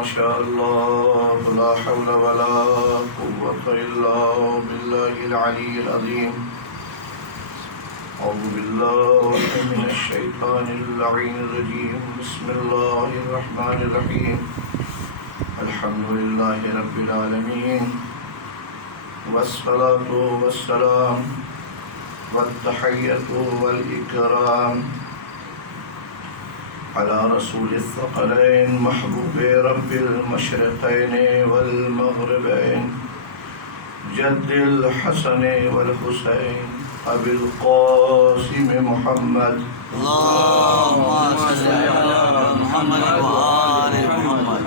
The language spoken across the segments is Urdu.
ما شاء الله لا حول ولا قوة إلا بالله العلي العظيم. أعوذ بالله من الشيطان اللعين الرجيم. بسم الله الرحمن الرحيم. الحمد لله رب العالمين، والصلاة والسلام والتحية والإكرام على رسول الثقلين محبوب رب المشرقين والمغربين جد الحسن والحسين أبي القاسم محمد. اللهم صل على محمد وآل محمد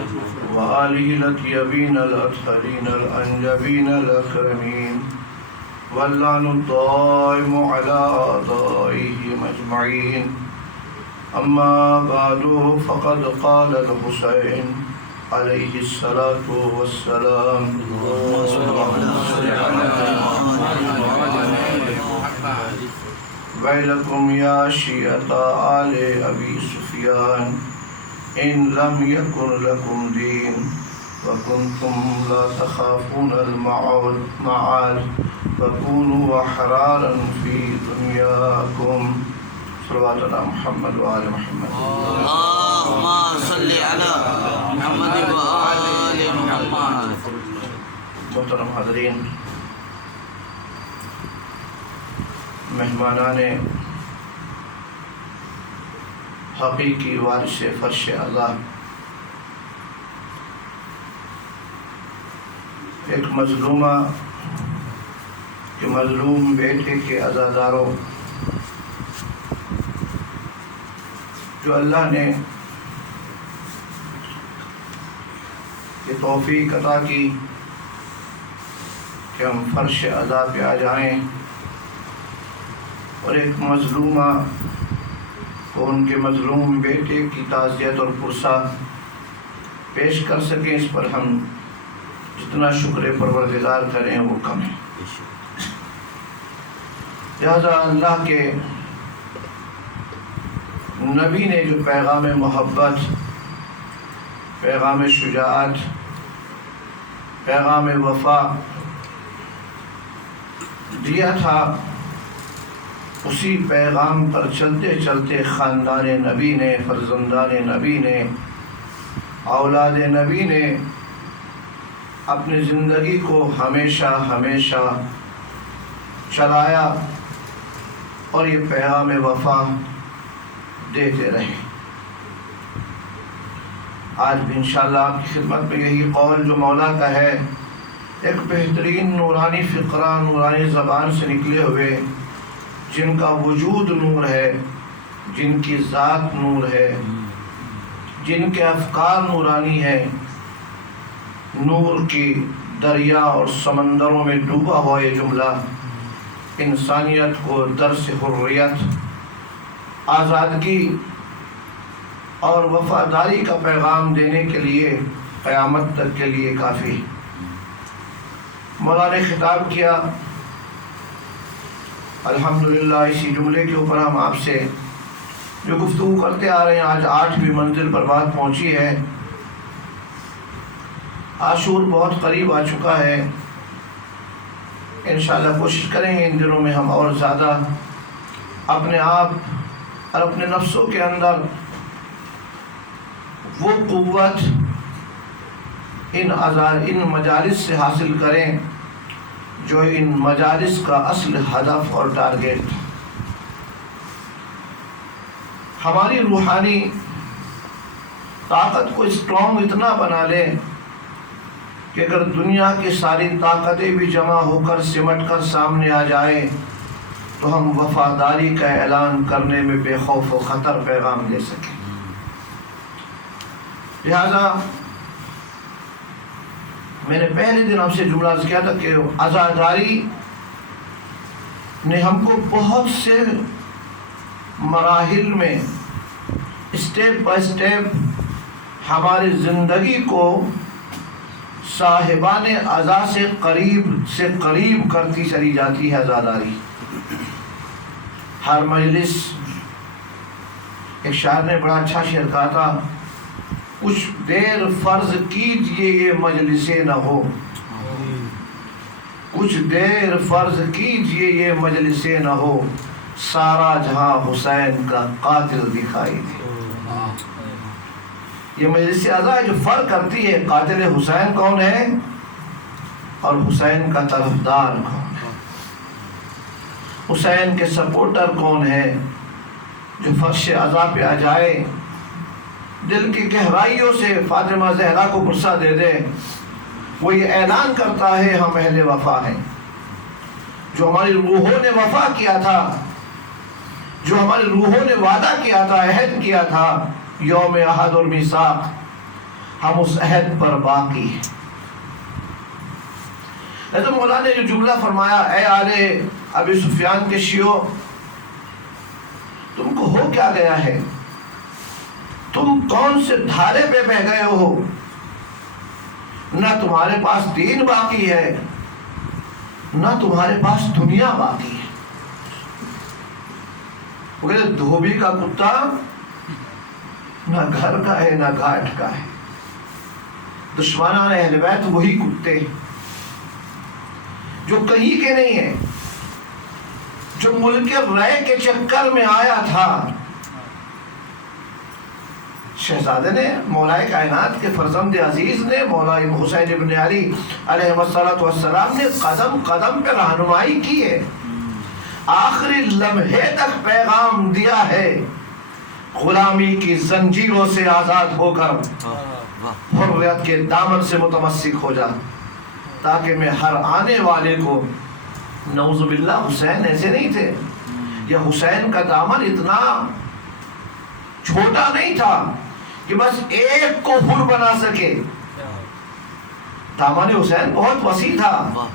وآله الأطيبين الأطهرين الأنجبين الأكرمين، واللعن الدائم على أعدائهم أجمعين. أما بعد، فقد قال الحسين عليه الصلاة والسلام: ويلكم يا شيعة آل أبي سفيان إن لم يكن لكم دين وكنتم لا تخافون المعاد فكونوا أحرارا في دنياكم. صلوات على محمد وآل محمد. اللهم صل على محمد وآل محمد. محترم حاضرین، مہمانان حقیقی وارث فرش اللہ، ایک مظلومہ کہ مظلوم بیٹے کے عزاداروں، جو اللہ نے یہ توفیق عطا کی کہ ہم فرش عزا پہ آ جائیں اور ایک مظلومہ کو ان کے مظلوم بیٹے کی تعزیت اور پرسہ پیش کر سکیں، اس پر ہم جتنا شکر پروردگار کریں وہ کم ہے. لہذا اللہ کے نبی نے جو پیغام محبت، پیغام شجاعت، پیغام وفا دیا تھا، اسی پیغام پر چلتے چلتے خاندان نبی نے، فرزندان نبی نے، اولاد نبی نے اپنی زندگی کو ہمیشہ ہمیشہ چلایا اور یہ پیغام وفا دیتے رہے. آج بھی انشاءاللہ آپ کی خدمت میں یہی قول جو مولا کا ہے، ایک بہترین نورانی فقرہ نورانی زبان سے نکلے ہوئے، جن کا وجود نور ہے، جن کی ذات نور ہے، جن کے افکار نورانی ہے، نور کی دریا اور سمندروں میں ڈوبا ہوا یہ جملہ انسانیت کو درس حریت، آزادگی اور وفاداری کا پیغام دینے کے لیے قیامت تک کے لیے کافی. مولا نے خطاب کیا، الحمدللہ اسی جملے کے اوپر ہم آپ سے جو گفتگو کرتے آ رہے ہیں، آج 8ویں منزل پر بات پہنچی ہے. عاشور بہت قریب آ چکا ہے. انشاءاللہ کوشش کریں گے ان دنوں میں ہم اور زیادہ اپنے آپ اور اپنے نفسوں کے اندر وہ قوت ان مجالس سے حاصل کریں جو ان مجالس کا اصل ہدف اور ٹارگیٹ ہماری روحانی طاقت کو اسٹرانگ اتنا بنا لے کہ اگر دنیا کی ساری طاقتیں بھی جمع ہو کر سمٹ کر سامنے آ جائیں تو ہم وفاداری کا اعلان کرنے میں بے خوف و خطر پیغام دے سکیں. لہذا میں نے پہلے دن ہم سے جملہ کیا تھا کہ عزاداری نے ہم کو بہت سے مراحل میں اسٹیپ بائی اسٹیپ ہماری زندگی کو صاحبان عزا سے قریب کرتی چلی جاتی ہے. عزاداری ہر مجلس، ایک شاعر نے بڑا اچھا شعر کہا تھا، کچھ دیر فرض کیجئے یہ مجلسیں نہ ہو، کچھ دیر فرض کیجئے یہ مجلسیں نہ ہو، سارا جہاں حسین کا قاتل دکھائی دے۔ یہ مجلس اعضاء جو فرق کرتی ہے قاتل حسین کون ہے اور حسین کا طرفدار کون ہے، حسین کے سپورٹر کون ہے، جو فرش اعضاء پہ آ جائے، دل کی گہرائیوں سے فاطمہ زہرا کو غصہ دے دے، وہ یہ اعلان کرتا ہے ہم اہل وفا ہیں، جو ہماری روحوں نے وفا کیا تھا، جو ہماری روحوں نے وعدہ کیا تھا، عہد کیا تھا، یوم عہد اور میثاق، ہم اس عہد پر باقی ہیں۔ حضرت مولا نے جو جملہ فرمایا، اے آل ابی سفیان کے شیعو، تم کو ہو کیا گیا ہے، تم کون سے دھارے پہ بہ گئے ہو، نہ تمہارے پاس دین باقی ہے نہ تمہارے پاس دنیا باقی ہے۔ وہ کہتے دھوبی کا کتا نہ گھر کا ہے نہ گھاٹ کا ہے، دشمنان اہل بیت وہی کتے جو کہیں کے نہیں ہیں، جو ملک رائے کے چکر میں آیا تھا۔ شہزادے نے، مولا کائنات کے فرزند عزیز نے، مولا حسین ابن علی علیہ السلام نے قدم قدم پہ رہنمائی کی ہے، آخری لمحے تک پیغام دیا ہے، غلامی کی زنجیروں سے آزاد ہو کر حریت کے دامن سے متمسک ہو جا، تاکہ میں ہر آنے والے کو، نعوذ باللہ حسین ایسے نہیں تھے، یا حسین کا دامن اتنا چھوٹا نہیں تھا کہ بس ایک کو حر بنا سکے، دامن حسین بہت وسیع تھا۔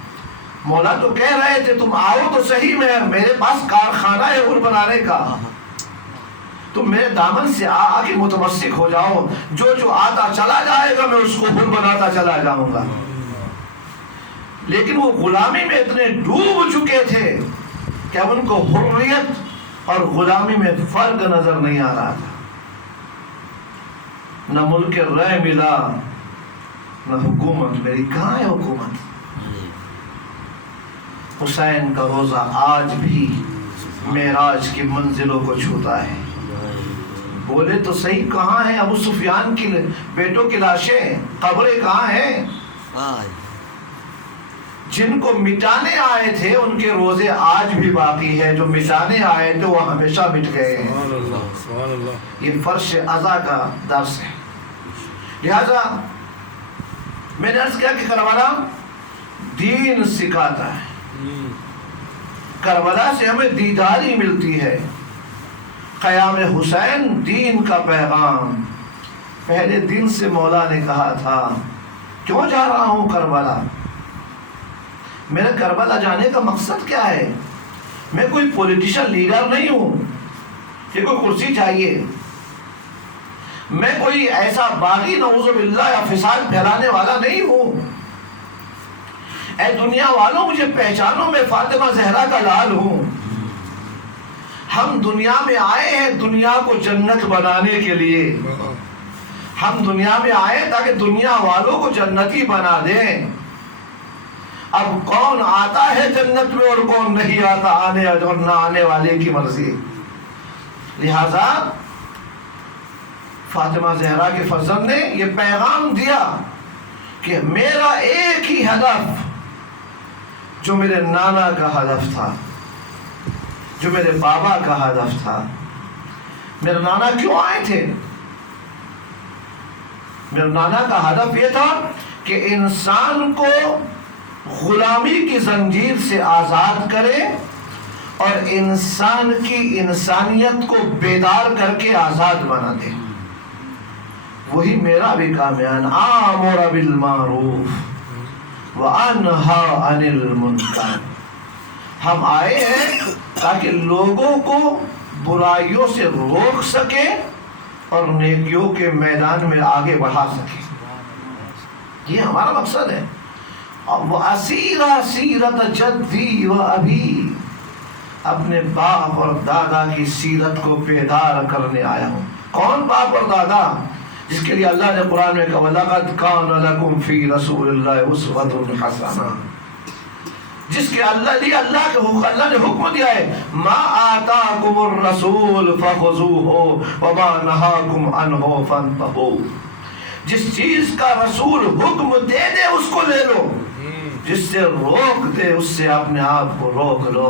مولا تو کہہ رہے تھے تم آؤ تو صحیح، میں میرے پاس کارخانہ ہے حر بنانے کا، تم میرے دامن سے آ کے متمسک ہو جاؤ، جو جو آتا چلا جائے گا میں اس کو حر بناتا چلا جاؤں گا۔ لیکن وہ غلامی میں اتنے ڈوب چکے تھے کہ اب ان کو حریت اور غلامی میں فرق نظر نہیں آ رہا تھا، نہ ملک رائے ملا نہ حکومت، میری کہاں ہے حکومت؟ حسین کا روزہ آج بھی معراج کی منزلوں کو چھوتا ہے۔ بولے تو صحیح، کہاں ہیں ابو سفیان کی بیٹوں کی لاشیں، قبریں کہاں ہیں؟ جن کو مٹانے آئے تھے ان کے روزے آج بھی باقی ہے، جو مٹانے آئے تھے وہ ہمیشہ مٹ گئے ہیں۔ یہ فرش عزا کا درس ہے۔ لہذا میں نے عرض کیا کہ کربلا دین سکھاتا ہے، کربلا سے ہمیں دیداری ملتی ہے۔ قیام حسین دین کا پیغام، پہلے دن سے مولا نے کہا تھا کیوں جا رہا ہوں کربلا، میرے کربلا جانے کا مقصد کیا ہے؟ میں کوئی پولیٹیشن لیڈر نہیں ہوں کہ کوئی کرسی چاہیے، میں کوئی ایسا باغی نعوذ باللہ یا فساد پھیلانے والا نہیں ہوں۔ اے دنیا والوں مجھے پہچانو، میں فاطمہ زہرا کا لال ہوں۔ ہم دنیا میں آئے ہیں دنیا کو جنت بنانے کے لیے، ہم دنیا میں آئے تاکہ دنیا والوں کو جنتی بنا دیں۔ اب کون آتا ہے جنت میں اور کون نہیں آتا، آنے اور نہ آنے والے کی مرضی۔ لہذا فاطمہ زہرا کے فرزند نے یہ پیغام دیا کہ میرا ایک ہی ہدف، جو میرے نانا کا ہدف تھا، جو میرے بابا کا ہدف تھا۔ میرے نانا کیوں آئے تھے؟ میرے نانا کا ہدف یہ تھا کہ انسان کو غلامی کی زنجیر سے آزاد کرے اور انسان کی انسانیت کو بیدار کر کے آزاد بنا دے۔ وہی میرا بھی کام ہے، آمر بالمعروف وانہا عن المنکر۔ ہم آئے ہیں تاکہ لوگوں کو برائیوں سے روک سکے اور نیکیوں کے میدان میں آگے بڑھا سکے، یہ ہمارا مقصد ہے۔ وَأَسِيرَ سِيرَةَ جَدِّي وَأَبِي، اپنے باپ اور دادا کی سیرت کو بیدار کرنے آیا ہوں۔ کون باپ اور دادا؟ جس کے لیے اللہ نے قرآن میں کہا وَلَقَدْ كَانَ لَكُمْ فِي رَسُولِ اللَّهِ أُسْوَةٌ حَسَنَةٌ، جس کے اللہ نے حکم دیا ہے مَا آتَاكُمُ الرَّسُولُ فَخُذُوهُ وَمَا نَهَاكُمْ عَنْهُ فَانْتَهُوا، جس چیز کا رسول حکم دے دے اس کو لے لو، جس سے روک دے اس سے اپنے آپ کو روک لو۔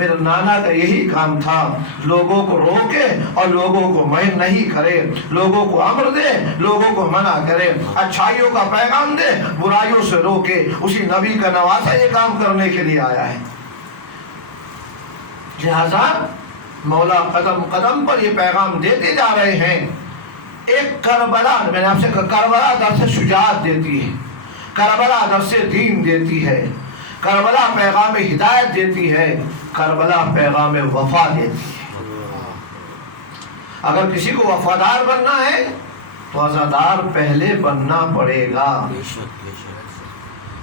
میرے نانا کا یہی کام تھا، لوگوں کو روکے اور لوگوں کو مین نہیں کرے، لوگوں کو امر دے لوگوں کو منع کرے، اچھائیوں کا پیغام دے برائیوں سے روکے۔ اسی نبی کا نواسا یہ کام کرنے کے لیے آیا ہے۔ لہذا مولا قدم قدم پر یہ پیغام دیتے جا رہے ہیں۔ ایک کربلا، میں نے آپ سے کہا کربلا درس شجاعت دیتی ہے، کربلا درس دین دیتی ہے، کربلا پیغام ہدایت دیتی ہے، کربلا پیغام وفا دیتی ہے۔ اگر کسی کو وفادار بننا ہے تو عزادار پہلے بننا پڑے گا۔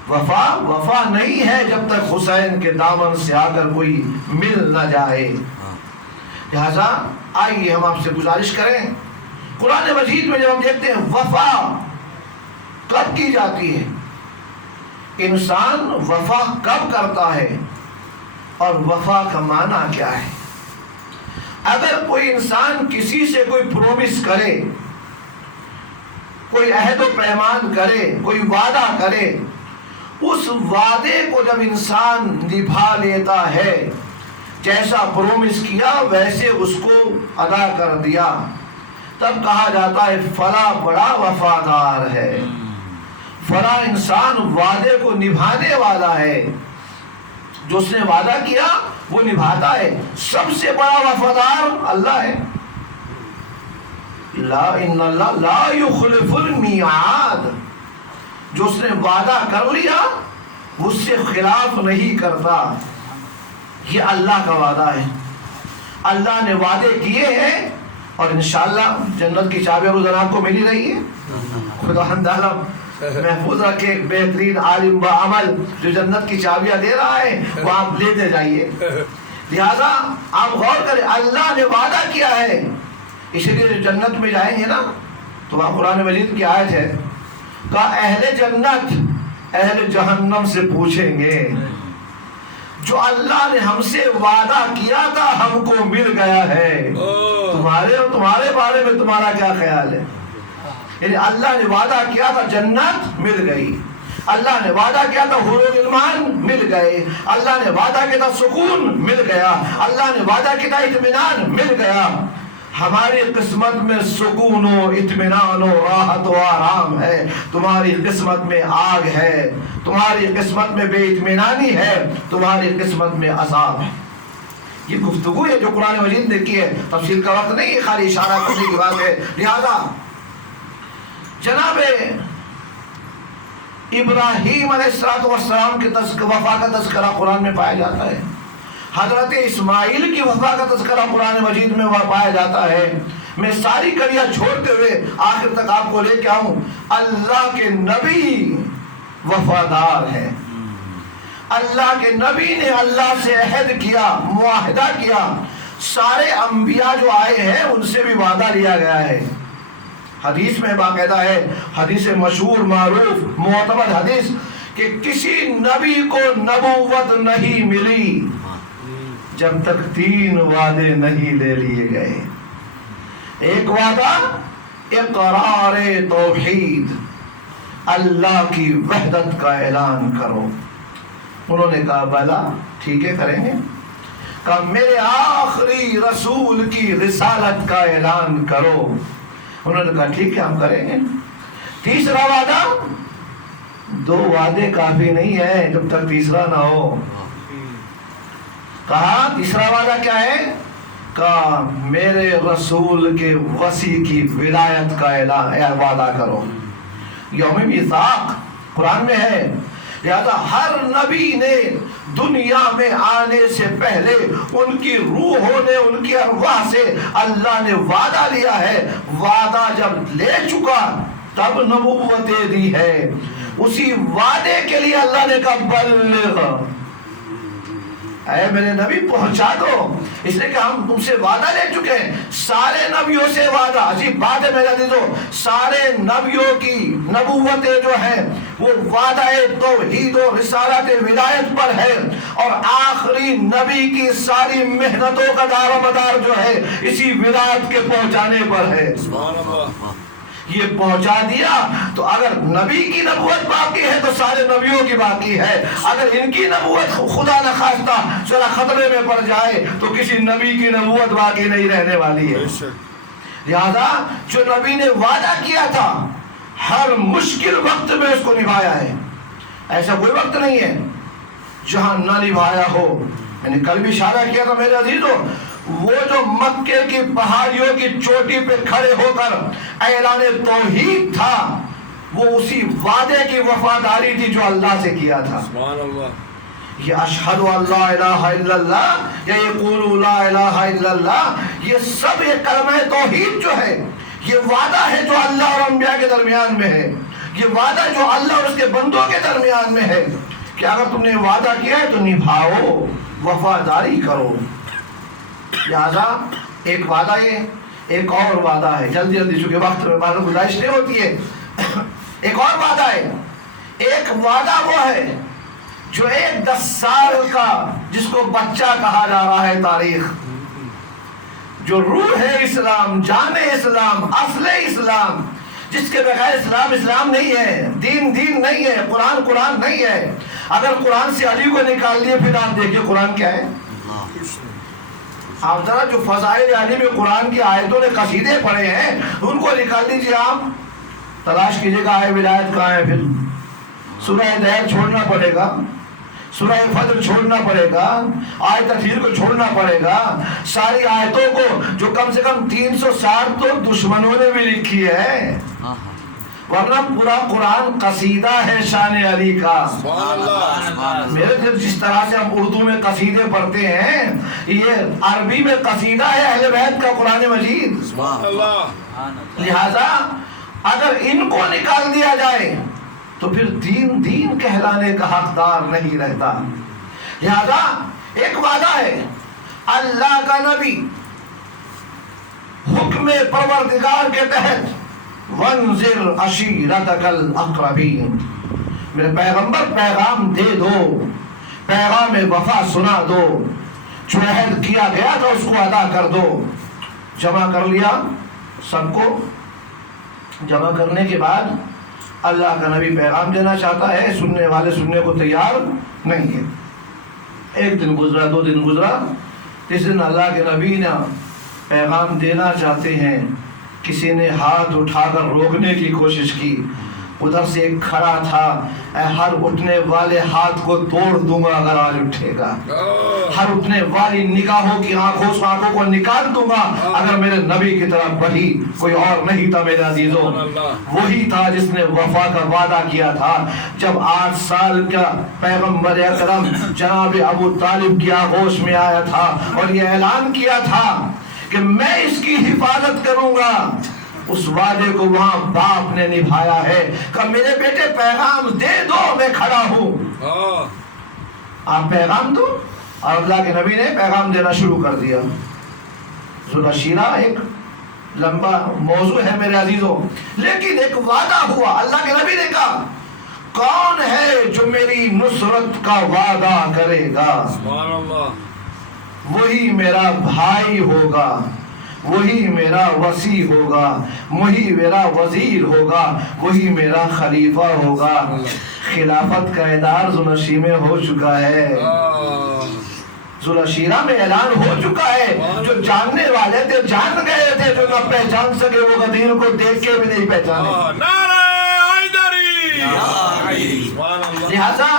وفا نہیں ہے جب تک حسین کے دامن سے آ کر کوئی مل نہ جائے۔ لہذا آئیے ہم آپ سے گزارش کریں، قرآن مجید میں جب ہم دیکھتے ہیں وفا کب کی جاتی ہے، انسان وفا کب کرتا ہے اور وفا کا معنی کیا ہے۔ اگر کوئی انسان کسی سے کوئی پرومس کرے، کوئی عہد و پیمان کرے، کوئی وعدہ کرے، اس وعدے کو جب انسان نبھا لیتا ہے، جیسا پرومس کیا ویسے اس کو ادا کر دیا، تب کہا جاتا ہے فلاں بڑا وفادار ہے، فلاں انسان وعدے کو نبھانے والا ہے۔ جو اس نے وعدہ کیا وہ نبھاتا ہے۔ سب سے بڑا وفادار اللہ ہے۔ ان اللہ لا یخلف المیعاد، جو اس نے وعدہ کر لیا اس سے خلاف نہیں کرتا۔ یہ اللہ کا وعدہ ہے۔ اللہ نے وعدے کیے ہیں اور انشاءاللہ جنت کی چابیاں روزانہ آپ کو ملی رہی ہے۔ خدا ہم محفوظ رکھے، بہترین عالم با عمل جو جنت کی چابیاں دے رہا ہے وہ آپ لیتے جائیے۔ لہذا آپ غور کریں، اللہ نے وعدہ کیا ہے، اس لیے جو جنت میں جائیں گے نا تو وہاں قرآن مجید کی آیت ہے، کہا اہل جنت اہل جہنم سے پوچھیں گے جو اللہ نے ہم سے وعدہ کیا تھا ہم کو مل گیا ہے، تمہارے بارے میں تمہارا کیا خیال ہے؟ یعنی اللہ نے وعدہ کیا تھا جنت مل گئی، اللہ نے وعدہ کیا تھا حور و غلمان مل گئے، اللہ نے وعدہ کیا تھا سکون مل گیا، اللہ نے وعدہ کیا تھا اطمینان مل گیا۔ ہماری قسمت میں سکون و اطمینان و راحت و آرام ہے، تمہاری قسمت میں آگ ہے، تمہاری قسمت میں بے اطمینانی ہے، تمہاری قسمت میں عذاب ہے۔ یہ گفتگو ہے جو قرآن مجید نے کی ہے، تفصیل کا وقت نہیں، خالی اشارہ کرنے کی بات ہے۔ لہذا جناب ابراہیم علیہ السلام کے وفا کا تذکرہ قرآن میں پایا جاتا ہے، حضرت اسماعیل کی وفا کا تذکرہ قرآن مجید میں پایا جاتا ہے۔ میں ساری کڑیاں چھوڑتے ہوئے آخر تک آپ کو لے کے آؤں، اللہ کے نبی وفادار ہیں، اللہ کے نبی نے اللہ سے عہد کیا، معاہدہ کیا۔ سارے انبیاء جو آئے ہیں ان سے بھی وعدہ لیا گیا ہے۔ حدیث میں باقاعدہ ہے، حدیث مشہور معروف معتبر حدیث، کہ کسی نبی کو نبوت نہیں ملی جب تک 3 وعدے نہیں لے لیے گئے۔ ایک وعدہ اقرار توحید، اللہ کی وحدت کا اعلان کرو۔ انہوں نے کہا بلا ٹھیک ہے کریں گے۔ کہا میرے آخری رسول کی رسالت کا اعلان کرو۔ انہوں نے کہا ٹھیک ہے ہم کریں گے۔ تیسرا وعدہ، 2 وعدے کافی نہیں ہے جب تک تیسرا نہ ہو۔ کہا تیسرا وعدہ کیا ہے؟ کہا میرے رسول کے وصی کی ولایت کا اعلان وعدہ کرو۔ یوم میثاق قرآن میں ہے۔ لہذا ہر نبی نے دنیا میں آنے سے پہلے ان کی روحوں نے، ان کی ارواح سے اللہ نے وعدہ لیا ہے۔ وعدہ جب لے چکا تب نبوتیں دی ہے۔ اسی وعدے کے لیے اللہ نے کہا بلغ، اے میرے نبی پہنچا دو، اس لیے کہ ہم تم سے وعدہ لے چکے ہیں، سارے نبیوں سے وعدہ۔ عجیب بات ہے میرے عزیزو، سارے نبیوں کی نبوتیں جو ہیں وہ وعدہ توحید و رسالت ولایت پر ہے، اور آخری نبی کی ساری محنتوں کا دار و مدار جو ہے اسی ولایت کے پہنچانے پر ہے۔ سبحان اللہ۔ یہ پہنچا دیا تو اگر نبی کی نبوت باقی ہے تو سارے نبیوں کی باقی ہے، اگر ان کی نبوت خدا نخواستہ ذرا خطرے میں پڑ جائے تو کسی نبی کی نبوت باقی نہیں رہنے والی ہے۔ لہذا جو نبی نے وعدہ کیا تھا ہر مشکل وقت میں اس کو نبھایا ہے، ایسا کوئی وقت نہیں ہے جہاں نہ نبھایا ہو۔ میں نے کل بھی اشارہ کیا تھا میرے عزیزو، وہ جو مکے کی پہاڑیوں کی چوٹی پہ کھڑے ہو کر اعلان توحید تھا، وہ اسی وعدے کی وفاداری تھی جو اللہ سے کیا تھا۔ سبحان اللہ۔ یہ اشہد ان لا الہ الا اللہ یا یقول لا الہ الا اللہ، یہ سب یہ کلمہ توحید جو ہے یہ وعدہ ہے جو اللہ اور انبیاء کے درمیان میں ہے، یہ وعدہ جو اللہ اور اس کے بندوں کے درمیان میں ہے کہ اگر تم نے وعدہ کیا ہے تو نبھاؤ، وفاداری کرو۔ لہذا ایک وعدہ یہ، ایک اور وعدہ ہے، جلدی جلدی چونکہ وقت میں معلوم گزارش نہیں ہوتی ہے، ایک اور وعدہ ہے۔ ایک وعدہ وہ ہے جو 10 سال کا جس کو بچہ کہا جا رہا ہے تاریخ، جو روح ہے اسلام، جان اسلام، اصل اسلام، جس کے بغیر اسلام اسلام نہیں ہے، دین دین نہیں ہے، قرآن قرآن نہیں ہے۔ اگر قرآن سے علی کو نکال دیے پھر آپ دیکھیے قرآن کیا ہے۔ آپ ذرا جو فضائل علی میں قرآن کی آیتوں نے قصیدے پڑھے ہیں ان کو نکال دیجیے، آپ تلاش کیجیے گا آئے ولایت کہاں ہے۔ پھر سورہ دہر چھوڑنا پڑے گا، سورہ فجر چھوڑنا پڑے گا، آیت تطہیر کو چھوڑنا پڑے گا، ساری آیتوں کو جو کم سے کم 360 تو دشمنوں نے بھی لکھی ہے، ورنہ پورا قرآن قصیدہ ہے شان علی کا۔ سبحان اللہ۔ میرے جس طرح سے ہم اردو میں قصیدے پڑھتے ہیں، یہ عربی میں قصیدہ ہے اہل بیت کا قرآن مجید۔ سبحان اللہ۔ لہذا اگر ان کو نکال دیا جائے تو پھر دین دین کہلانے کا حقدار نہیں رہتا۔ لہذا ایک وعدہ ہے، اللہ کا نبی حکم پروردگار کے تحت وَانذِرْ عَشِيرَتَكَ الْأَقْرَبِينَ، میرے پیغمبر پیغام دے دو، پیغام وفا سنا دو، جو عہد کیا گیا تھا اس کو ادا کر دو۔ جمع کر لیا سب کو، جمع کرنے کے بعد اللہ کا نبی پیغام دینا چاہتا ہے، سننے والے سننے کو تیار نہیں ہے۔ ایک دن گزرا، 2 دن گزرا، تیسرے دن اللہ کے نبی نے پیغام دینا چاہتے ہیں، کسی نے ہاتھ اٹھا کر روکنے کی کوشش کی، ادھر سے ایک کھڑا تھا، اے ہر اٹھنے والے ہاتھ کو توڑ دوں گا اگر آج اٹھے گا، ہر اٹھنے والی نگاہوں کی آنکھوں کو نکال دوں گا اگر میرے نبی کی طرف بڑھی۔ کوئی اور نہیں تھا میرے عزیزوں، وہی تھا جس نے وفا کا وعدہ کیا تھا۔ جب 8 سال کا پیغمبر اکرم جناب ابو طالب کی آغوش میں آیا تھا اور یہ اعلان کیا تھا کہ میں اس کی حفاظت کروں گا، اس وعدے کو وہاں باپ نے نبھایا ہے کہ میرے بیٹے پیغام دے دو، میں کھڑا ہوں، آپ پیغام دو۔ اور اللہ کے نبی نے پیغام دینا شروع کر دیا۔ ذوالعشیرہ ایک لمبا موضوع ہے میرے عزیزوں، لیکن ایک وعدہ ہوا۔ اللہ کے نبی نے کہا کون ہے جو میری نصرت کا وعدہ کرے گا، سبحان اللہ، وہی میرا بھائی ہوگا، وہی میرا وصی ہوگا، وہی میرا وزیر ہوگا، وہی میرا خلیفہ ہوگا۔ خلافت کا ادار ذوالعشیرہ میں ہو چکا ہے، ذوالعشیرہ میں اعلان ہو چکا ہے۔ جو جاننے والے تھے جان گئے تھے، جو نہ پہچان سکے وہ غدیر کو دیکھ کے بھی نہیں پہچانے۔ نعرہ حیدری، سبحان اللہ۔ لہذا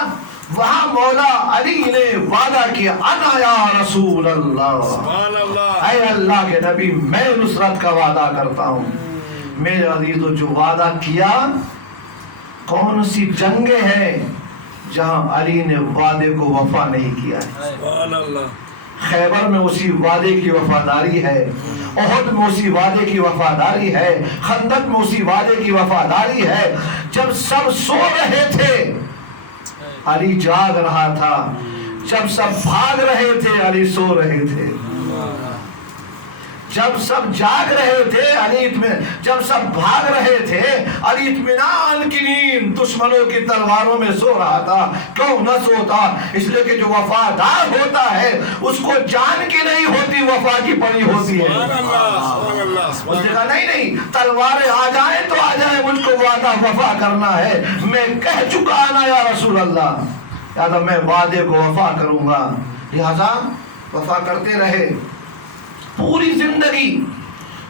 وہاں مولا علی نے وعدہ کیا، انا یا رسول اللہ، سبحان اللہ، اے اللہ کے نبی میں نصرت کا وعدہ کرتا ہوں۔ میرے عزیزو جو وعدہ کیا، کون سی جنگیں ہیں جہاں علی نے وعدے کو وفا نہیں کیا ہے؟ سبحان اللہ، خیبر میں اسی وعدے کی وفاداری ہے، احد میں اسی وعدے کی وفاداری ہے، خندق میں اسی وعدے کی وفاداری ہے۔ جب سب سو رہے تھے علی جاگ رہا تھا، جب سب بھاگ رہے تھے علی سو رہے تھے، جب سب جاگ رہے تھے جب سب بھاگ رہے تھے علی اطمینان کی نیند دشمنوں کی تلواروں میں سو رہا تھا۔ کیوں نہ سوتا؟ اس لیے کہ جو وفادار ہوتا ہے اس کو جان کی نہیں ہوتی، وفا کی پڑی ہوتی ہے۔ اس نے کہا نہیں تلواریں آ جائیں تو آ جائیں، مجھ کو وعدہ وفا کرنا ہے، میں کہہ چکا نا یا رسول اللہ، یا میں وعدے کو وفا کروں گا۔ لہذا وفا کرتے رہے پوری زندگی،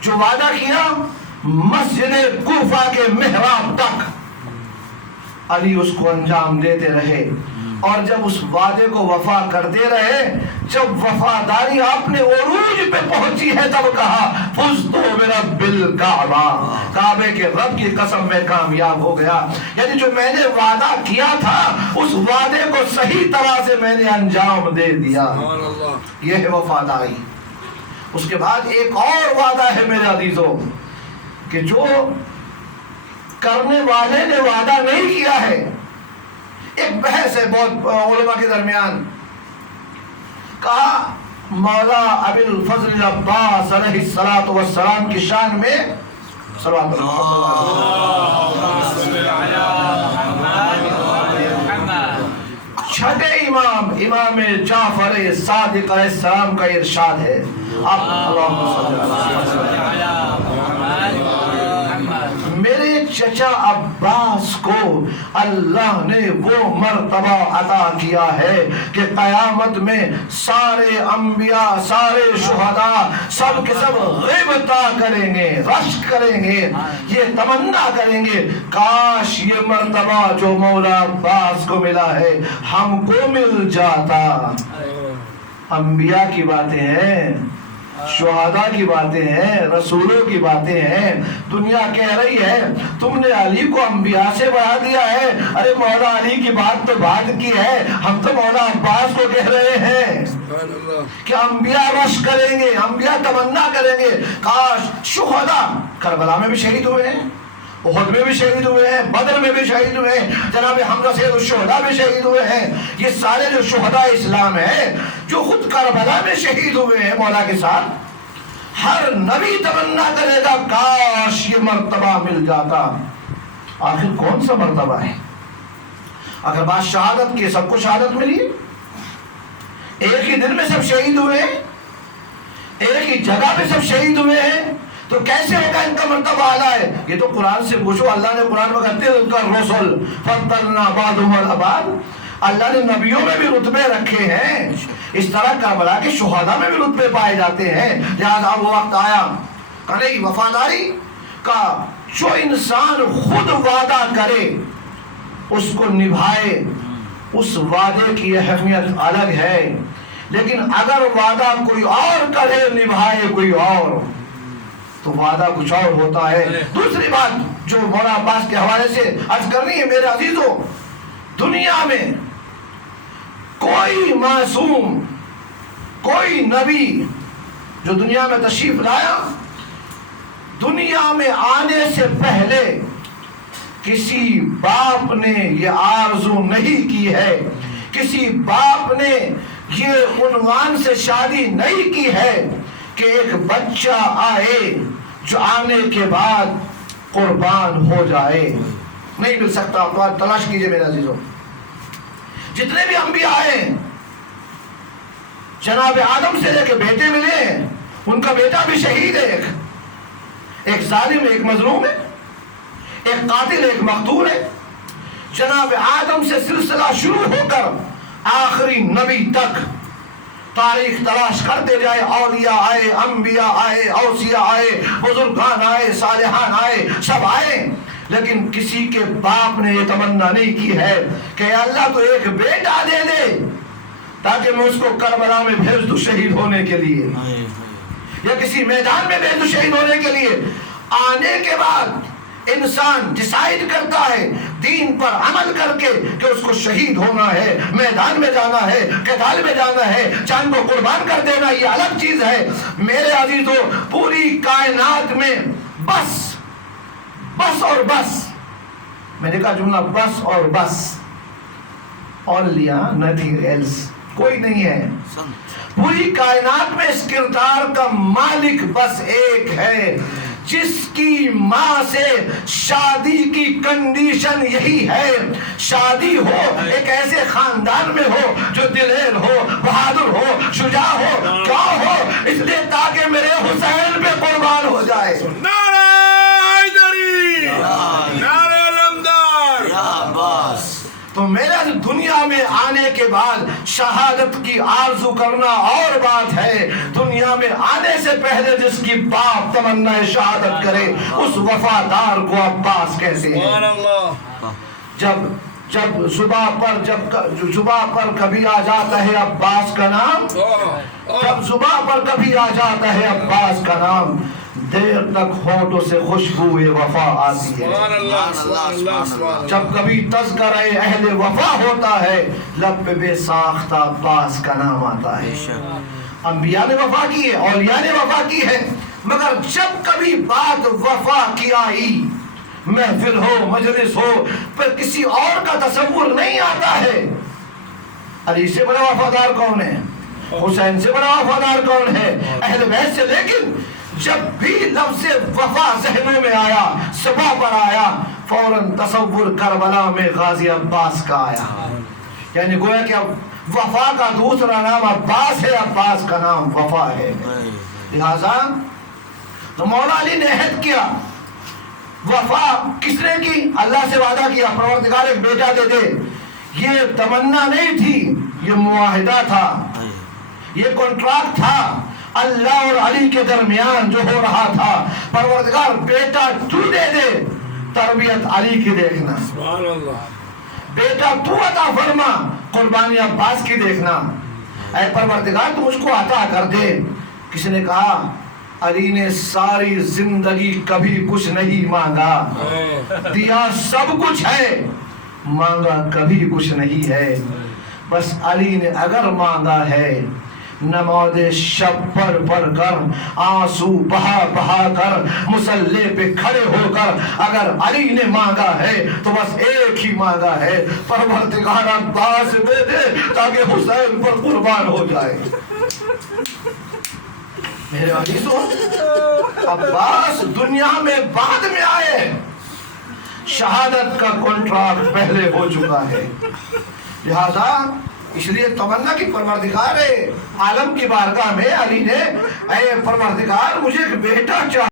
جو وعدہ کیا مسجد کوفہ کے محراب تک علی اس کو انجام دیتے رہے، اور جب اس وعدے کو وفا کرتے رہے، جب وفاداری اپنے عروج پہ پہنچی ہے تب کہا فزتو برب الکعبہ، کعبے کے رب کی قسم میں کامیاب ہو گیا۔ یعنی جو میں نے وعدہ کیا تھا اس وعدے کو صحیح طرح سے میں نے انجام دے دیا، یہ ہے وفاداری۔ اس کے بعد ایک اور وعدہ ہے میرے عزیزوں، کہ جو کرنے والے نے وعدہ نہیں کیا ہے، ایک بحث ہے بہت علماء کے درمیان، کہا مولا ابی الفضل عباس علیہ السلام کی شان میں صلوات چھٹے امام جعفر صادق علیہ السلام کا ارشاد ہے، میرے چچا عباس کو اللہ نے وہ مرتبہ عطا کیا ہے کہ قیامت میں سارے انبیاء، سارے شہداء سب کے سب غیبتہ کریں گے، رشک کریں گے، یہ تمنا کریں گے کاش یہ مرتبہ جو مولا عباس کو ملا ہے ہم کو مل جاتا۔ انبیاء کی باتیں ہیں، شہداء کی باتیں ہیں، رسولوں کی باتیں ہیں، دنیا کہہ رہی ہے تم نے علی کو انبیاء سے بڑھا دیا ہے، ارے مولا علی کی بات تو بات کی ہے، ہم تو مولا عباس کو کہہ رہے ہیں کہ انبیاء رش کریں گے، انبیاء تمنا کریں گے کاش شہداء کربلا میں بھی شہید ہوئے ہیں، احد میں بھی شہید ہوئے ہیں، بدر میں بھی شہید ہوئے ہیں، جناب حمزہ سید الشہداء بھی شہید ہوئے ہیں، یہ سارے جو شہداء اسلام ہیں جو خود کربلا میں شہید ہوئے ہیں مولا کے ساتھ، ہر نبی تمنا کرے گا کاش یہ مرتبہ مل جاتا۔ آخر کون سا مرتبہ ہے؟ اگر بات شہادت کی، سب کو شہادت ملی، ایک ہی دن میں سب شہید ہوئے ہیں، ایک ہی جگہ پہ سب شہید ہوئے ہیں، تو کیسے ہوگا ان کا مرتبہ اعلیٰ ہے؟ یہ تو قرآن سے پوچھو، اللہ نے قرآن میں کہتے ہیں ان کا رسول فضلنا بعضهم علی بعض، اللہ نے نبیوں میں بھی رتبے رکھے ہیں، اس طرح کربلا کے شہداء میں بھی رتبے پائے جاتے ہیں۔ لہذا وہ وقت آیا کہ نہیں، وفاداری کا جو انسان خود وعدہ کرے اس کو نبھائے، اس وعدے کی اہمیت الگ ہے، لیکن اگر وعدہ کوئی اور کرے نبھائے کوئی اور تو وعدہ کچھ اور ہوتا ہے۔ دوسری بات جو مولانا عباس کے حوالے سے عرض کرنی ہے میرے عزیزوں، دنیا میں کوئی معصوم، کوئی نبی جو دنیا میں تشریف لایا، دنیا میں آنے سے پہلے کسی باپ نے یہ آرزو نہیں کی ہے، کسی باپ نے یہ عنوان سے شادی نہیں کی ہے کہ ایک بچہ آئے جو آنے کے بعد قربان ہو جائے، نہیں مل سکتا۔ آپ تلاش کیجئے میرے عزیزوں، جتنے بھی انبیاء آئے جناب آدم سے لے کے بیٹے ملے، ان کا بیٹا بھی شہید ہے، ایک ظالم ایک مظلوم ہے، ایک قاتل ایک مقتول ہے۔ جناب آدم سے سلسلہ شروع ہو کر آخری نبی تک تاریخ تلاش کرتے جائے، اولیاء آئے، انبیاء آئے، اوصیاء آئے، بزرگان آئے، صالحان آئے، سب آئے، لیکن کسی کے باپ نے یہ تمنا نہیں کی ہے کہ اللہ تو ایک بیٹا دے دے تاکہ میں اس کو کربلا میں بھیج دوں شہید ہونے کے لیے، یا کسی میدان میں بھیج دوں شہید ہونے کے لیے۔ آنے کے بعد انسان ڈیسائیڈ کرتا ہے دین پر عمل کر کے کہ اس کو شہید ہونا ہے، میدان میں جانا ہے، قتال میں جانا ہے، جان کو قربان کر دینا، یہ الگ چیز ہے۔ میرے عزیزوں، پوری کائنات میں بس اور بس، میں نے کہا جملہ بس اور بس، only nothing else، کوئی نہیں ہے. سنت پوری کائنات میں اس کردار کا مالک بس ایک ہے، جس کی ماں سے شادی کی کنڈیشن یہی ہے. شادی ہو ایک ایسے خاندان میں ہو جو دلیر ہو، بہادر ہو، شجاع ہو، کیوں ہو؟ اس لیے تاکہ میرے حسین پہ قربان ہو جائے. نعرہ حیدری، نعرہ علمدار. یا عباس. تو میرا دنیا میں آنے کے بعد شہادت کی آرزو کرنا اور بات ہے، دنیا میں آنے سے پہلے جس کی باپ تمنا شہادت کرے اس وفادار کو عباس کہتے ہیں. سبحان اللہ. جب زباں پر کبھی آ جاتا ہے عباس کا نام، جب زباں پر کبھی آ جاتا ہے عباس کا نام، دیر تک ہونٹوں سے خوشبو وفا آتی ہے. سبحان اللہ، سبحان اللہ، سبحان اللہ. جب کبھی تذکرہ اہل وفا ہوتا ہے، لب پہ بے ساختہ عباس کا نام آتا ہے. انبیاء نے وفا کی ہے، اولیاء نے وفا کی ہے، مگر جب کبھی بات وفا کی آئی، محفل ہو، مجلس ہو، پھر کسی اور کا تصور نہیں آتا ہے. علی سے بڑا وفادار کون ہے؟ حسین سے بڑا وفادار کون ہے؟ اہل بیت سے. لیکن جب بھی لفظ وفا ذہنوں میں آیا، صبح پر آیا، فوراً تصور کربلا میں غازی عباس کا آیا. یعنی گویا کہ وفا کا دوسرا نام عباس ہے، عباس کا نام وفا ہے. لہذا تو مولا علی نے عہد کیا. وفا کس نے کی؟ اللہ سے وعدہ کیا پروردگار ایک بیٹا دے دے. یہ تمنا نہیں تھی، یہ معاہدہ تھا، یہ کانٹریکٹ تھا اللہ اور علی کے درمیان جو ہو رہا تھا. پروردگار بیٹا تو دے دے، تربیت علی کی دیکھنا. سبحان اللہ. بیٹا تو عطا فرما، قربانی عباس کی دیکھنا. اے پروردگار تو مجھ کو عطا کر دے. کسی نے کہا علی نے ساری زندگی کبھی کچھ نہیں مانگا، دیا سب کچھ ہے، مانگا کبھی کچھ نہیں ہے. بس علی نے اگر مانگا ہے، نماز شب پڑھ کر، آنسو بہا کر، مصلی پہ کھڑے ہو کر اگر علی نے مانگا ہے تو بس ایک ہی مانگا ہے، پروردگار عباس دے دے تاکہ حسین پر قربان ہو جائے. میرے عزیزو، عباس دنیا میں بعد میں آئے، شہادت کا کانٹریکٹ پہلے ہو چکا ہے. لہذا اس لیے تمنا کی پروردگار عالم کی بارگاہ میں علی نے، اے پروردگار مجھے ایک بیٹا چاہیے.